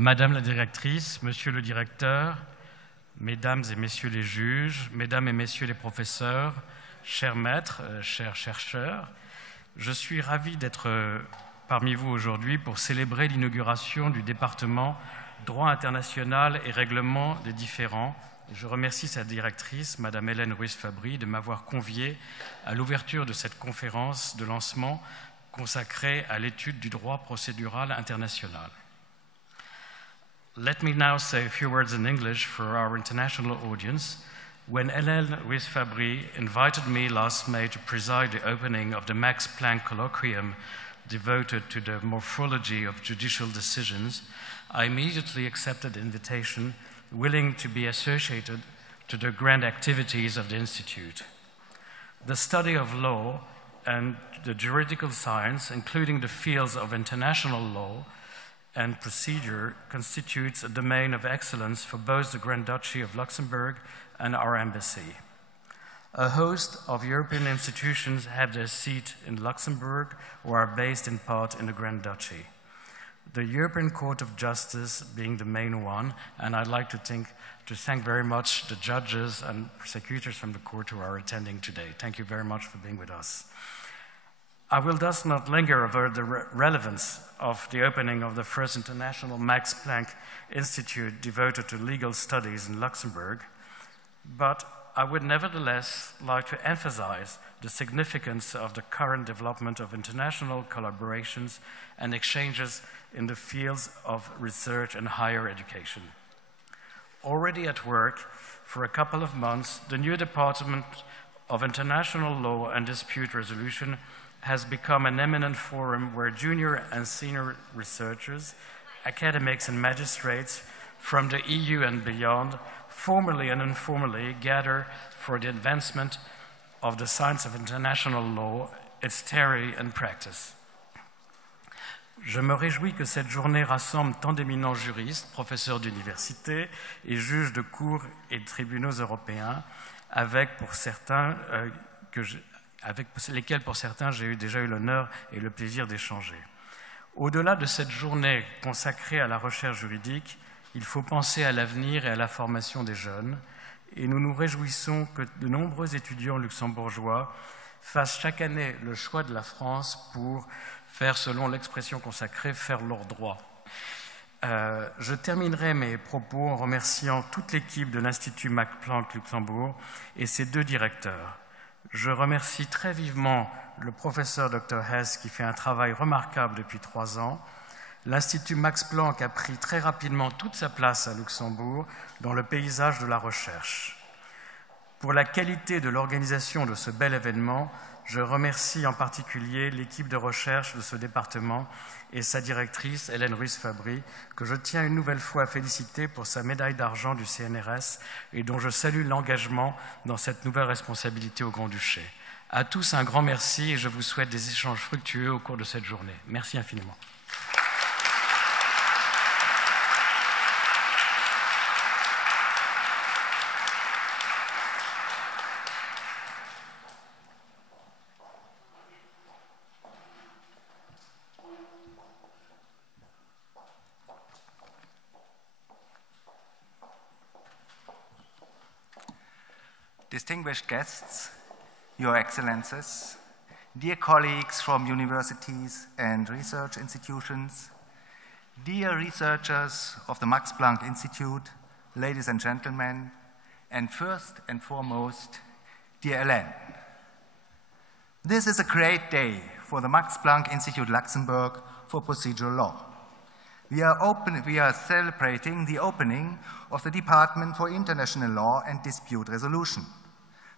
Madame la directrice, Monsieur le directeur, Mesdames et Messieurs les juges, Mesdames et Messieurs les professeurs, chers maîtres, chers chercheurs, je suis ravi d'être parmi vous aujourd'hui pour célébrer l'inauguration du département Droit international et règlement des différends. Je remercie sa directrice, Madame Hélène Ruiz-Fabry, de m'avoir convié à l'ouverture de cette conférence de lancement consacrée à l'étude du droit procédural international. Let me now say a few words in English for our international audience. When Hélène Ruiz-Fabry invited me last May to preside the opening of the Max Planck Colloquium devoted to the morphology of judicial decisions, I immediately accepted the invitation, willing to be associated to the grand activities of the Institute. The study of law and the juridical science, including the fields of international law and procedure, constitutes a domain of excellence for both the Grand Duchy of Luxembourg and our embassy. A host of European institutions have their seat in Luxembourg or are based in part in the Grand Duchy. The European Court of Justice being the main one, and I'd like to thank very much the judges and prosecutors from the court who are attending today. Thank you very much for being with us. I will thus not linger over the relevance of the opening of the first international Max Planck Institute devoted to legal studies in Luxembourg, but I would nevertheless like to emphasize the significance of the current development of international collaborations and exchanges in the fields of research and higher education. Already at work for a couple of months, the new Department of International Law and Dispute Resolution has become an eminent forum where junior and senior researchers, academics and magistrates from the EU and beyond, formally and informally, gather for the advancement of the science of international law, its theory and practice. Je me réjouis que cette journée rassemble tant d'éminents juristes, professeurs d'université et juges de cours et de tribunaux européens, avec lesquels pour certains j'ai déjà eu l'honneur et le plaisir d'échanger. Au-delà de cette journée consacrée à la recherche juridique, il faut penser à l'avenir et à la formation des jeunes, et nous nous réjouissons que de nombreux étudiants luxembourgeois fassent chaque année le choix de la France pour faire, selon l'expression consacrée, faire leur droit. Je terminerai mes propos en remerciant toute l'équipe de l'Institut Max Planck Luxembourg et ses deux directeurs. Je remercie très vivement le professeur Dr Hess qui fait un travail remarquable depuis 3 ans. L'Institut Max Planck a pris très rapidement toute sa place à Luxembourg dans le paysage de la recherche. Pour la qualité de l'organisation de ce bel événement, je remercie en particulier l'équipe de recherche de ce département et sa directrice, Hélène Ruiz-Fabry, que je tiens une nouvelle fois à féliciter pour sa médaille d'argent du CNRS et dont je salue l'engagement dans cette nouvelle responsabilité au Grand-Duché. À tous, un grand merci et je vous souhaite des échanges fructueux au cours de cette journée. Merci infiniment. Distinguished guests, Your Excellencies, dear colleagues from universities and research institutions, dear researchers of the Max Planck Institute, ladies and gentlemen, and first and foremost, dear Hélène. This is a great day for the Max Planck Institute Luxembourg for procedural law. We are celebrating the opening of the Department for International Law and Dispute Resolution.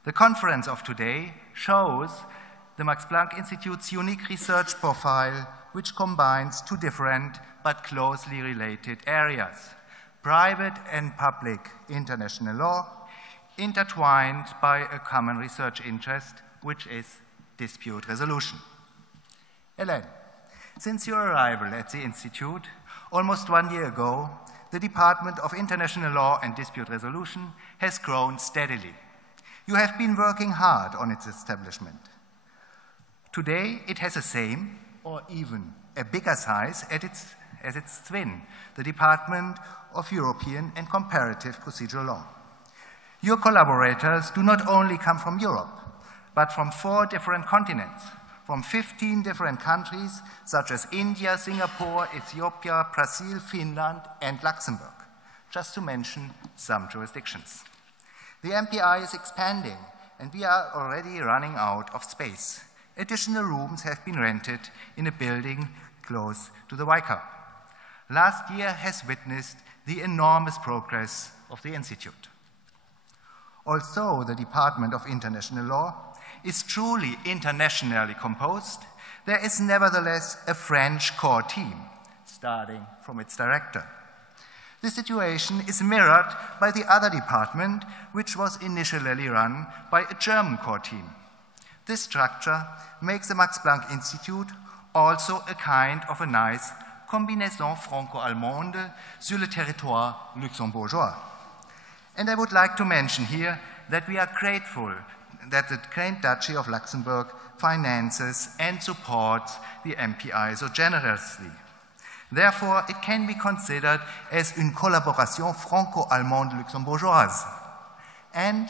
The conference of today shows the Max Planck Institute's unique research profile, which combines 2 different but closely related areas: private and public international law, intertwined by a common research interest, which is dispute resolution. Hélène, since your arrival at the Institute almost 1 year ago, the Department of International Law and Dispute Resolution has grown steadily. You have been working hard on its establishment. Today, it has the same or even a bigger size as its twin, the Department of European and Comparative Procedural Law. Your collaborators do not only come from Europe, but from 4 different continents, from 15 different countries, such as India, Singapore, Ethiopia, Brazil, Finland, and Luxembourg, just to mention some jurisdictions. The MPI is expanding, and we are already running out of space. Additional rooms have been rented in a building close to the WICA. Last year has witnessed the enormous progress of the Institute. Although the Department of International Law is truly internationally composed, there is nevertheless a French core team, starting from its director. This situation is mirrored by the other department, which was initially run by a German core team. This structure makes the Max Planck Institute also a kind of a nice combinaison franco-allemande sur le territoire luxembourgeois. And I would like to mention here that we are grateful that the Grand Duchy of Luxembourg finances and supports the MPI so generously. Therefore, it can be considered as une collaboration franco-allemande luxembourgeoise. And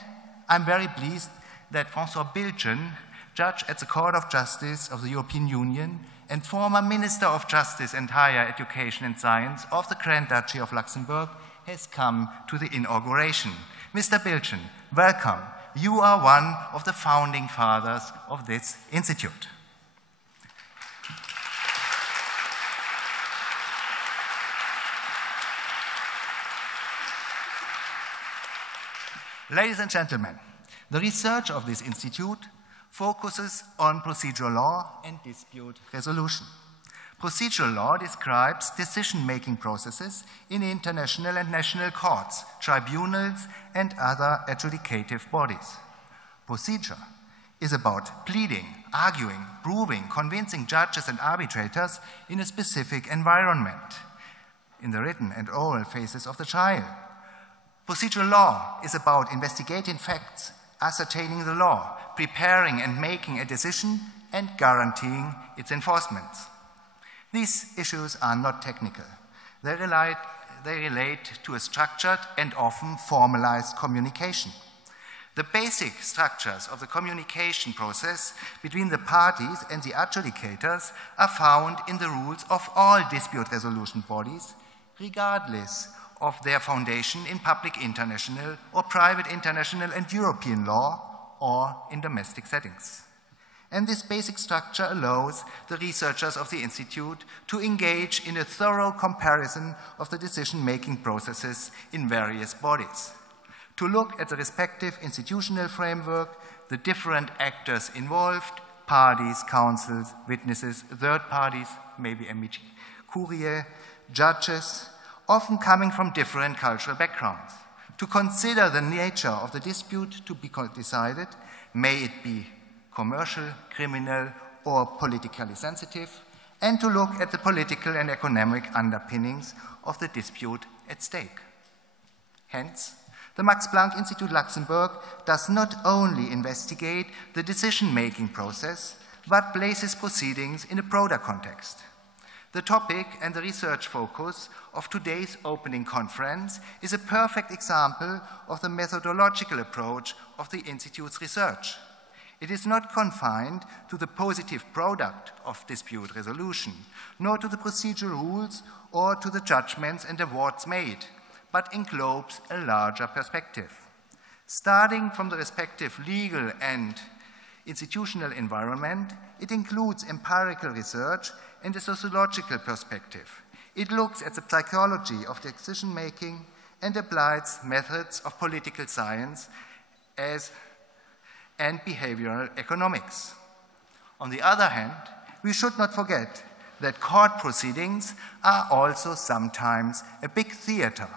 I'm very pleased that François Bilchen, judge at the Court of Justice of the European Union and former Minister of Justice and Higher Education and Science of the Grand Duchy of Luxembourg, has come to the inauguration. Mr. Bilchen, welcome. You are one of the founding fathers of this institute. Ladies and gentlemen, the research of this institute focuses on procedural law and dispute resolution. Procedural law describes decision-making processes in international and national courts, tribunals, and other adjudicative bodies. Procedure is about pleading, arguing, proving, convincing judges and arbitrators in a specific environment, in the written and oral phases of the trial. Procedural law is about investigating facts, ascertaining the law, preparing and making a decision, and guaranteeing its enforcement. These issues are not technical. They relate to a structured and often formalized communication. The basic structures of the communication process between the parties and the adjudicators are found in the rules of all dispute resolution bodies, regardless of their foundation in public international or private international and European law or in domestic settings. And this basic structure allows the researchers of the Institute to engage in a thorough comparison of the decision-making processes in various bodies, to look at the respective institutional framework, the different actors involved, parties, counsels, witnesses, third parties, maybe amici curiae, judges, often coming from different cultural backgrounds, to consider the nature of the dispute to be decided, may it be commercial, criminal, or politically sensitive, and to look at the political and economic underpinnings of the dispute at stake. Hence, the Max Planck Institute Luxembourg does not only investigate the decision-making process, but places proceedings in a broader context. The topic and the research focus of today's opening conference is a perfect example of the methodological approach of the Institute's research. It is not confined to the positive product of dispute resolution, nor to the procedural rules or to the judgments and awards made, but englobes a larger perspective. Starting from the respective legal and institutional environment, it includes empirical research and a sociological perspective. It looks at the psychology of decision-making and applies methods of political science and behavioral economics. On the other hand, we should not forget that court proceedings are also sometimes a big theater,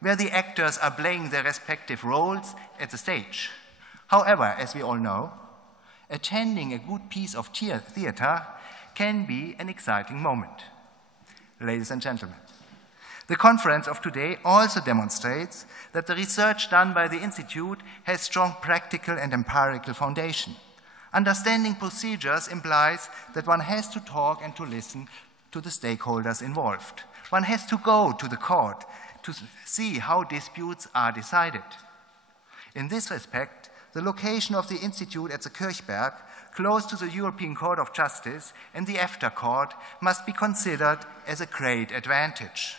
where the actors are playing their respective roles at the stage. However, as we all know, attending a good piece of theater can be an exciting moment. Ladies and gentlemen, the conference of today also demonstrates that the research done by the Institute has strong practical and empirical foundation. Understanding procedures implies that one has to talk and to listen to the stakeholders involved. One has to go to the court to see how disputes are decided. In this respect, the location of the institute at the Kirchberg, close to the European Court of Justice and the EFTA Court, must be considered as a great advantage.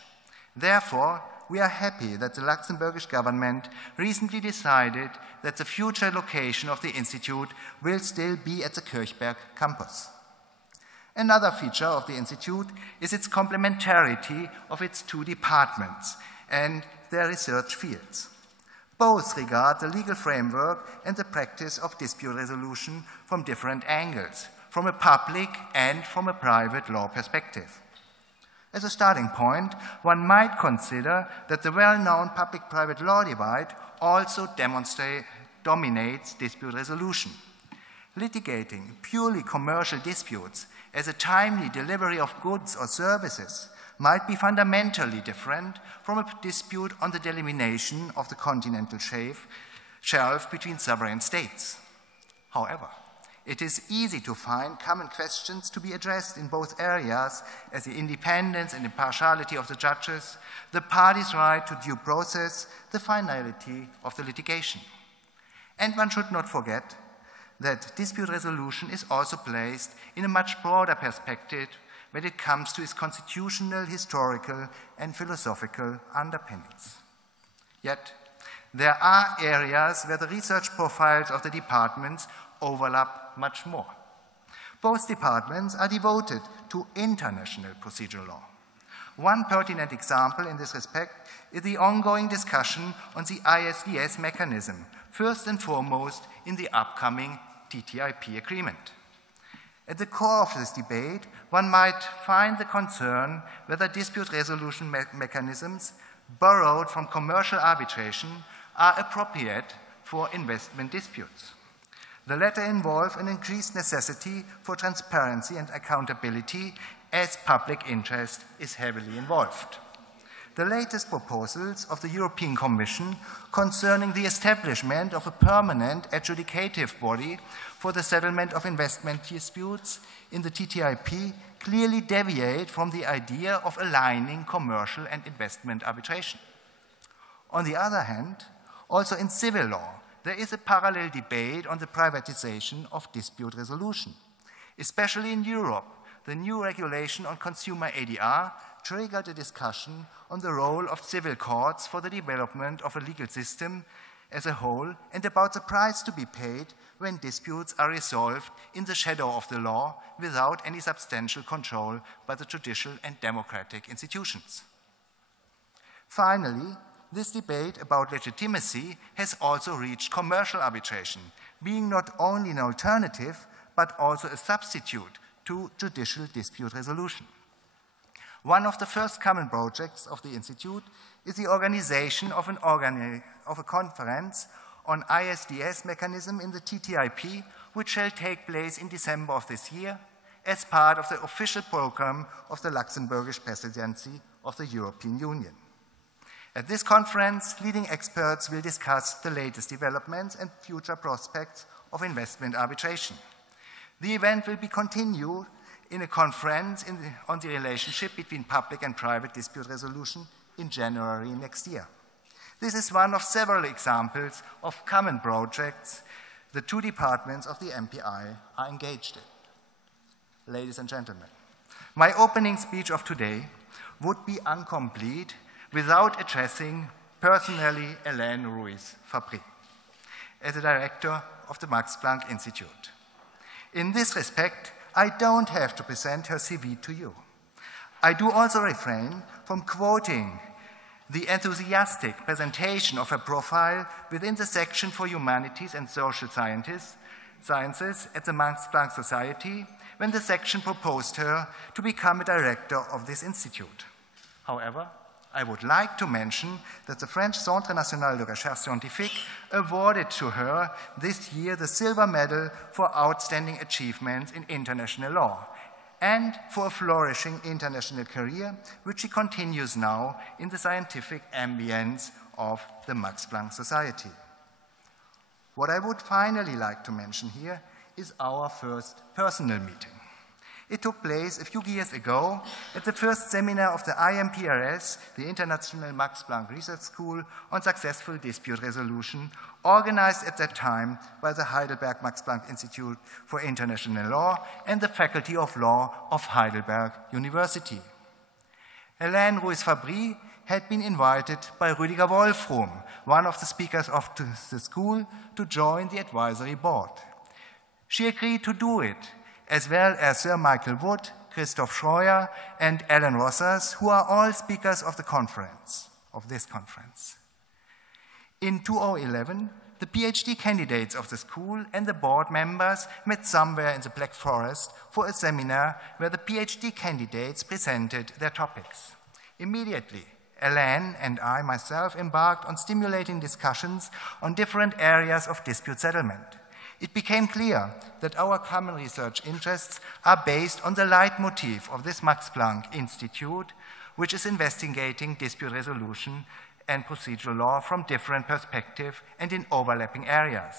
Therefore, we are happy that the Luxembourgish government recently decided that the future location of the institute will still be at the Kirchberg campus. Another feature of the institute is its complementarity of its two departments and their research fields. Both regard the legal framework and the practice of dispute resolution from different angles, from a public and from a private law perspective. As a starting point, one might consider that the well-known public-private law divide also dominates dispute resolution. Litigating purely commercial disputes as a timely delivery of goods or services might be fundamentally different from a dispute on the delimitation of the continental shelf between sovereign states. However, it is easy to find common questions to be addressed in both areas, as the independence and impartiality of the judges, the parties' right to due process, the finality of the litigation. And one should not forget that dispute resolution is also placed in a much broader perspective when it comes to its constitutional, historical, and philosophical underpinnings. Yet, there are areas where the research profiles of the departments overlap much more. Both departments are devoted to international procedural law. One pertinent example in this respect is the ongoing discussion on the ISDS mechanism, first and foremost in the upcoming TTIP agreement. At the core of this debate, one might find the concern whether dispute resolution mechanisms borrowed from commercial arbitration are appropriate for investment disputes. The latter involve an increased necessity for transparency and accountability as public interest is heavily involved. The latest proposals of the European Commission concerning the establishment of a permanent adjudicative body for the settlement of investment disputes in the TTIP clearly deviate from the idea of aligning commercial and investment arbitration. On the other hand, also in civil law, there is a parallel debate on the privatization of dispute resolution. Especially in Europe, the new regulation on consumer ADR triggered a discussion on the role of civil courts for the development of a legal system as a whole and about the price to be paid when disputes are resolved in the shadow of the law without any substantial control by the judicial and democratic institutions. Finally, this debate about legitimacy has also reached commercial arbitration, being not only an alternative, but also a substitute to judicial dispute resolution. One of the first common projects of the Institute is the organization of a conference on ISDS mechanism in the TTIP, which shall take place in December of this year as part of the official program of the Luxembourgish presidency of the European Union. At this conference, leading experts will discuss the latest developments and future prospects of investment arbitration. The event will be continued in a conference on the relationship between public and private dispute resolution in January next year. This is one of several examples of common projects the two departments of the MPI are engaged in. Ladies and gentlemen, my opening speech of today would be incomplete without addressing personally Hélène Ruiz-Fabry as the director of the Max Planck Institute. In this respect, I don't have to present her CV to you. I do also refrain from quoting the enthusiastic presentation of her profile within the section for humanities and social sciences at the Max Planck Society when the section proposed her to become a director of this institute. However, I would like to mention that the French Centre National de Recherche Scientifique awarded to her this year the Silver Medal for outstanding achievements in international law and for a flourishing international career, which she continues now in the scientific ambience of the Max Planck Society. What I would finally like to mention here is our first personal meeting. It took place a few years ago at the first seminar of the IMPRS, the International Max Planck Research School on Successful Dispute Resolution, organized at that time by the Heidelberg Max Planck Institute for International Law and the Faculty of Law of Heidelberg University. Hélène Ruiz-Fabry had been invited by Rüdiger Wolfrum, one of the speakers of the school, to join the advisory board. She agreed to do it, as well as Sir Michael Wood, Christoph Scheuer, and Alan Rosas, who are all speakers of the conference, of this conference. In 2011, the PhD candidates of the school and the board members met somewhere in the Black Forest for a seminar where the PhD candidates presented their topics. Immediately, Alain and I myself embarked on stimulating discussions on different areas of dispute settlement. It became clear that our common research interests are based on the leitmotif of this Max Planck Institute, which is investigating dispute resolution and procedural law from different perspectives and in overlapping areas.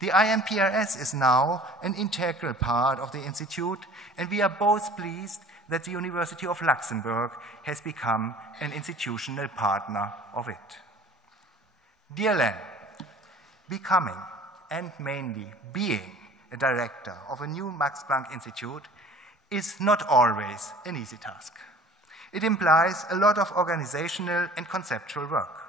The IMPRS is now an integral part of the Institute, and we are both pleased that the University of Luxembourg has become an institutional partner of it. Dear Len, becoming and mainly being a director of a new Max Planck Institute is not always an easy task. It implies a lot of organizational and conceptual work.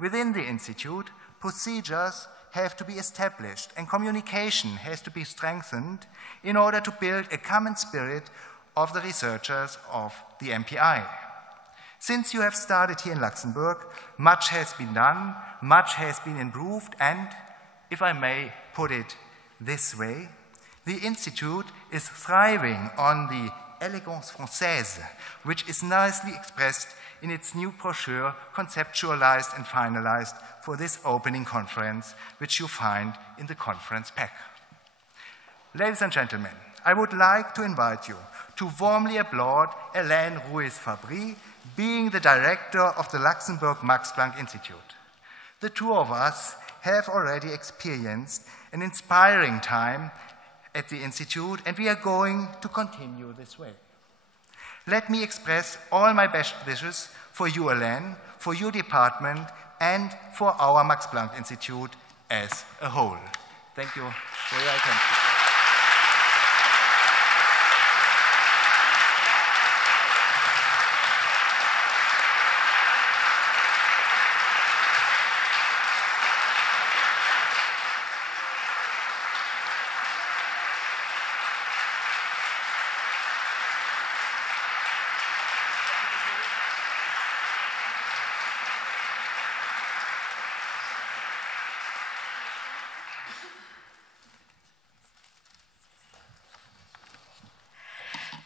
Within the Institute, procedures have to be established and communication has to be strengthened in order to build a common spirit of the researchers of the MPI. Since you have started here in Luxembourg, much has been done, much has been improved, and if I may put it this way, the Institute is thriving on the élégance française, which is nicely expressed in its new brochure, conceptualized and finalized for this opening conference, which you find in the conference pack. Ladies and gentlemen, I would like to invite you to warmly applaud Hélène Ruiz-Fabry, being the director of the Luxembourg Max Planck Institute. The two of us have already experienced an inspiring time at the Institute, and we are going to continue this way. Let me express all my best wishes for you, Hélène, for your department, and for our Max Planck Institute as a whole. Thank you for your attention.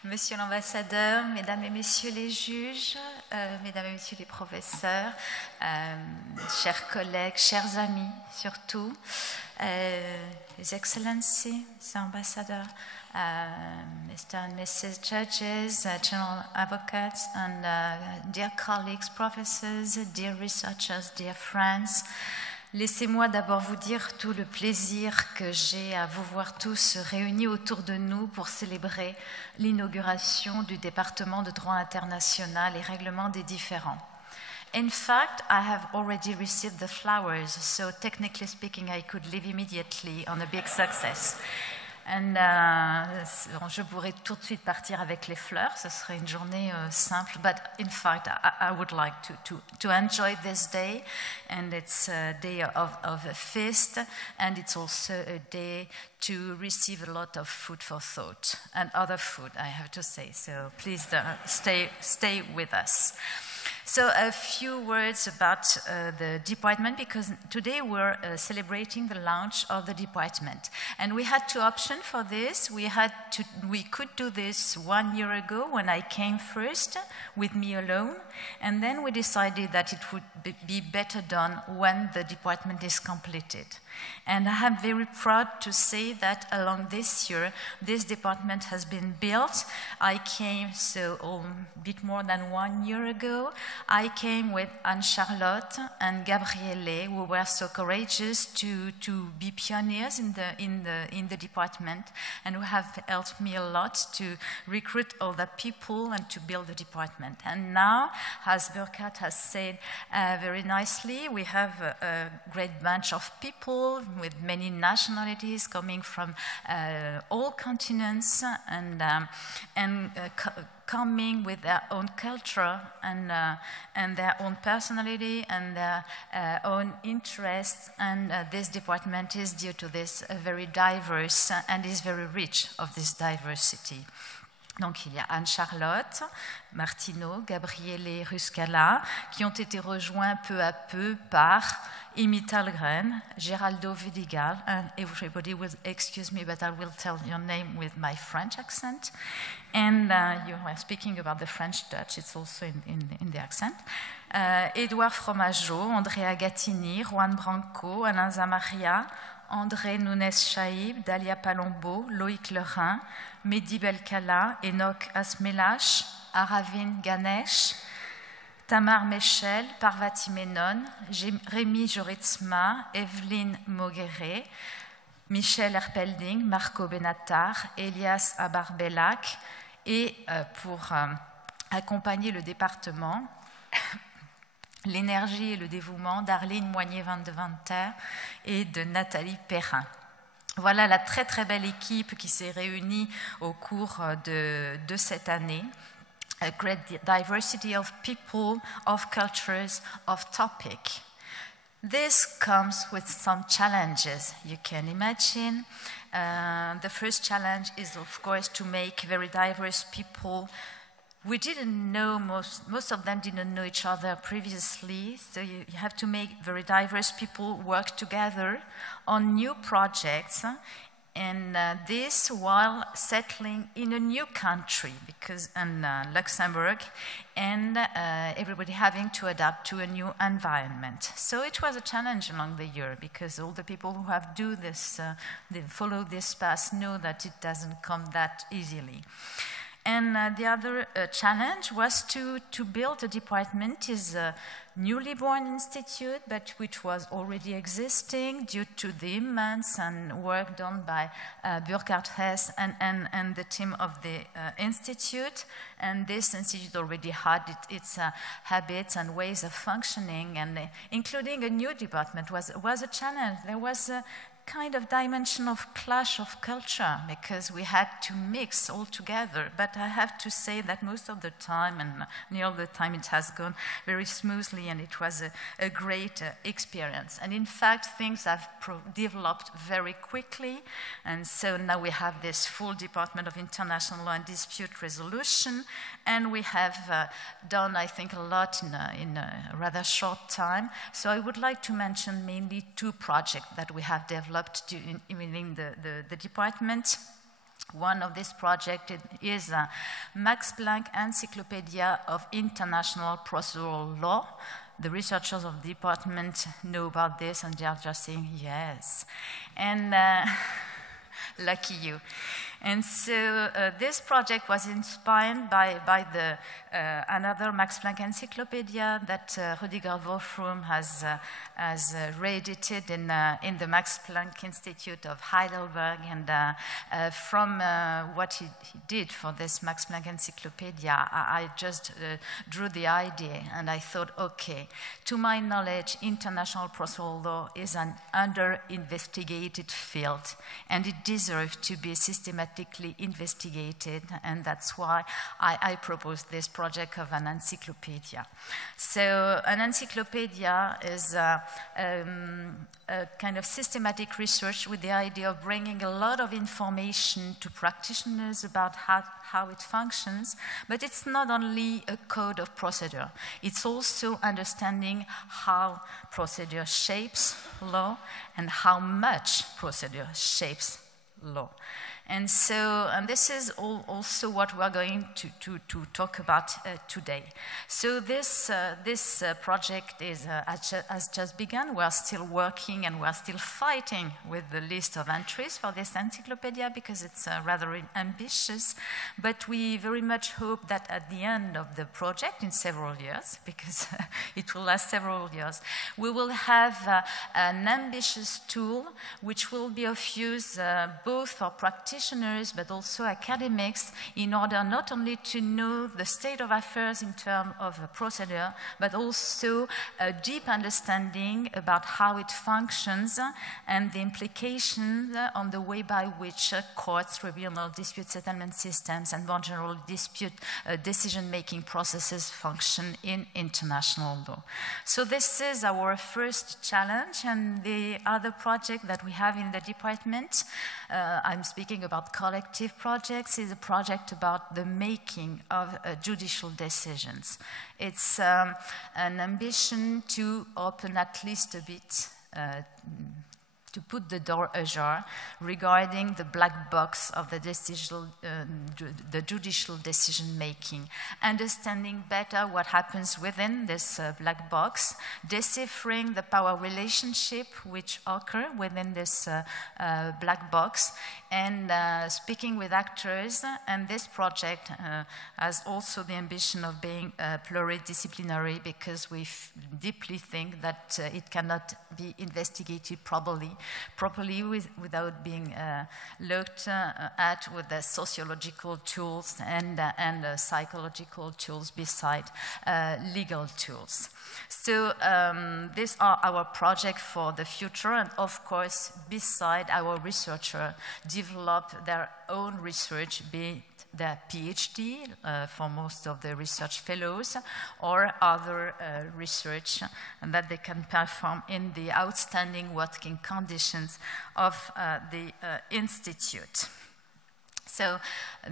Monsieur l'ambassadeur, mesdames et messieurs les juges, mesdames et messieurs les professeurs, chers collègues, chers amis surtout, His Excellency, Sir Ambassador, Mr. and Mrs. Judges, General Advocates, and dear colleagues, professors, dear researchers, dear friends, laissez-moi d'abord vous dire tout le plaisir que j'ai à vous voir tous réunis autour de nous pour célébrer l'inauguration du département de droit international et règlement des différends. In fact, I have already received the flowers, so technically speaking, I could leave immediately on a big success. Je pourrais tout de suite partir avec les fleurs, ce serait une journée simple, but in fact I would like to enjoy this day, and it's a day of a feast, and it's also a day to receive a lot of food for thought, and other food I have to say, so please stay with us. So a few words about the department, because today we're celebrating the launch of the department. And we had two options for this. We could do this 1 year ago when I came first with me alone, and then we decided that it would be better done when the department is completed. And I am very proud to say that along this year, this department has been built. I came a bit more than 1 year ago. I came with Anne-Charlotte and Gabriele, who were so courageous to be pioneers in the department, and who have helped me a lot to recruit other people and to build the department. And now, as Burkhard has said very nicely, we have a great bunch of people with many nationalities coming from all continents and coming with their own culture and their own personality and their own interests. And this department is, due to this, very diverse and is very rich of this diversity. Donc il y a Anne-Charlotte, Martino, Gabriele Ruscala, qui ont été rejoints peu à peu par Imi Thalgren, Geraldo Vidigal, and everybody will excuse me, but I will tell your name with my French accent. And you were speaking about the French Dutch, it's also in the accent. Edouard Fromageau, Andrea Gattini, Juan Branco, Alain Zamaria, André Nunes-Chaïb, Dalia Palombo, Loïc Lerin, Mehdi Belkala, Enoch Asmelash, Aravin Ganesh, Tamar Mechel, Parvati Menon, Rémi Joritsma, Evelyne Mogueret, Michel Erpelding, Marco Benatar, Elias Abarbelac, et pour accompagner le département, l'énergie et le dévouement d'Arline Moignet-Van de Vanter et de Nathalie Perrin. Voilà la très très belle équipe qui s'est réunie au cours de cette année. A great diversity of people, of cultures, of topic. This comes with some challenges, you can imagine. The first challenge is, of course, to make very diverse people. We didn't know, most of them didn't know each other previously, so you have to make very diverse people work together on new projects, and this while settling in a new country, because in Luxembourg, and everybody having to adapt to a new environment. So it was a challenge along the year, because all the people who have they follow this path know that it doesn't come that easily. And the other challenge was to build a department. Is a newly born institute, but which was already existing due to the immense and work done by Burkhard Hess and the team of the institute. And this institute already had its habits and ways of functioning, and including a new department was a challenge. There was a kind of dimension of clash of culture, because we had to mix all together. But I have to say that most of the time, and near all the time, it has gone very smoothly, and it was a great experience. And in fact, things have developed very quickly, and so now we have this full Department of International Law and Dispute Resolution, and we have done, I think, a lot in a rather short time. So I would like to mention mainly two projects that we have developed within the department. One of this project is Max Planck Encyclopedia of International Procedural Law. The researchers of the department know about this, and they are just saying yes. And lucky you. And so this project was inspired by another Max Planck encyclopedia that Rüdiger Wolfram has re-edited in the Max Planck Institute of Heidelberg. And from what he did for this Max Planck encyclopedia, I just drew the idea, and I thought, okay, to my knowledge, international procedural law is an under-investigated field, and it deserves to be systematically investigated, and that's why I proposed this project of an encyclopedia. So an encyclopedia is a kind of systematic research with the idea of bringing a lot of information to practitioners about how it functions, but it's not only a code of procedure, it's also understanding how procedure shapes law and how much procedure shapes law. And so, and this is also what we're going to talk about today. So this project has just begun. We're still working and we're still fighting with the list of entries for this encyclopedia because it's rather ambitious. But we very much hope that at the end of the project, in several years, because it will last several years, we will have an ambitious tool which will be of use both for practitioners but also academics in order not only to know the state of affairs in terms of a procedure, but also a deep understanding about how it functions and the implications on the way by which courts, tribunal, dispute settlement systems, and more general dispute decision-making processes function in international law. So this is our first challenge, and the other project that we have in the department, I'm speaking about collective projects, is a project about the making of judicial decisions. It's an ambition to open at least a bit, to put the door ajar regarding the black box of the judicial decision-making, understanding better what happens within this black box, deciphering the power relationship which occur within this black box, and speaking with actors. And this project has also the ambition of being pluridisciplinary, because we deeply think that it cannot be investigated properly without being looked at with the sociological tools and psychological tools beside legal tools. So these are our projects for the future, and of course, beside our researchers develop their own research, be it their PhD for most of the research fellows, or other research that they can perform in the outstanding working conditions of the Institute. So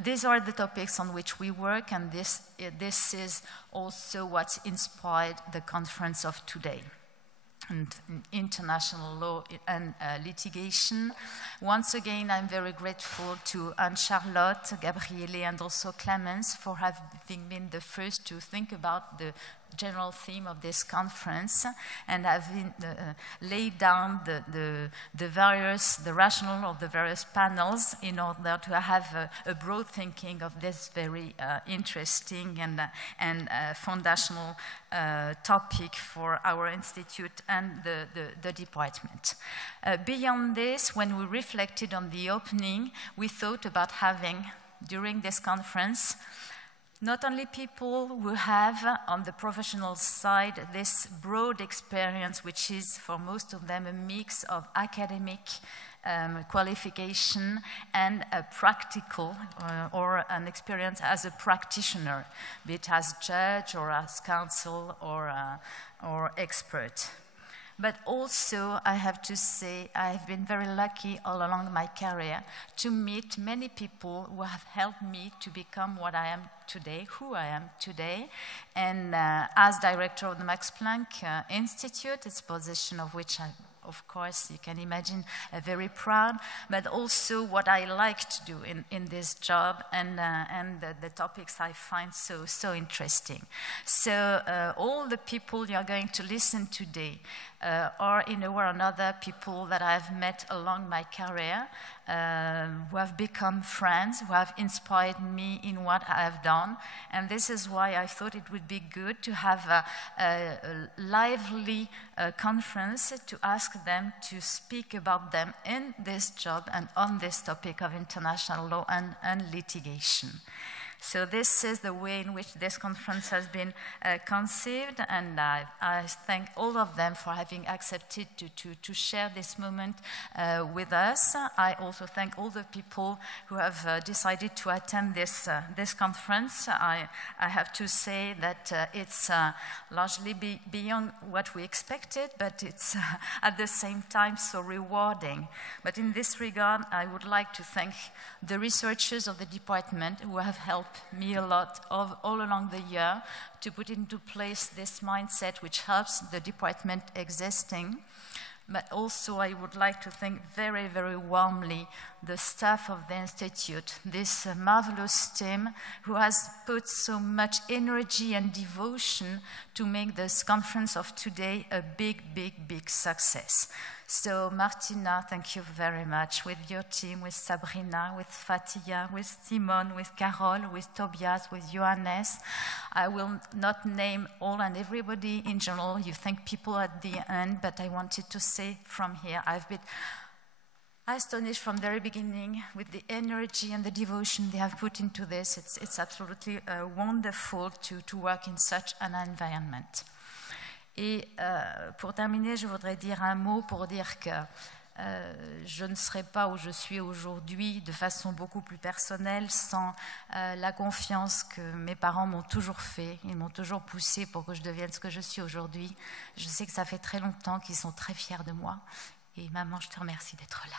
these are the topics on which we work, and this is also what inspired the conference of today. And international law and litigation. Once again, I'm very grateful to Anne-Charlotte, Gabriele, and also Clemens for having been the first to think about the general theme of this conference, and having laid down the rationale of the various panels in order to have a broad thinking of this very interesting and foundational topic for our institute and the department. Beyond this, when we reflected on the opening, we thought about having, during this conference, not only people who have, on the professional side, this broad experience, which is, for most of them, a mix of academic qualification and a practical or an experience as a practitioner, be it as judge or as counsel or expert. But also, I have to say, I have been very lucky all along my career to meet many people who have helped me to become what I am today, who I am today. And as director of the Max Planck Institute, it's a position of which I, of course, you can imagine, very proud, but also what I like to do in this job, and the topics I find so interesting. So all the people you are going to listen today are, in a way or another, people that I've met along my career, who have become friends, who have inspired me in what I have done. And this is why I thought it would be good to have a lively conference to ask them to speak about them in this job and on this topic of international law and litigation. So this is the way in which this conference has been conceived, and I thank all of them for having accepted to share this moment with us. I also thank all the people who have decided to attend this conference. I have to say that it's largely beyond what we expected, but it's at the same time so rewarding. But in this regard, I would like to thank the researchers of the department who have helped me a lot all along the year to put into place this mindset which helps the department existing. But also I would like to thank very, very warmly the staff of the Institute, this marvelous team who has put so much energy and devotion to make this conference of today a big, big, big success. So Martina, thank you very much with your team, with Sabrina, with Fatia, with Simone, with Carol, with Tobias, with Johannes. I will not name all and everybody in general. You thank people at the end, but I wanted to say from here, I've been astonished from the very beginning with the energy and the devotion they have put into this. It's absolutely wonderful to work in such an environment. Et pour terminer, je voudrais dire un mot pour dire que je ne serais pas où je suis aujourd'hui de façon beaucoup plus personnelle sans la confiance que mes parents m'ont toujours fait. Ils m'ont toujours poussé pour que je devienne ce que je suis aujourd'hui. Je sais que ça fait très longtemps qu'ils sont très fiers de moi. Et maman, je te remercie d'être là.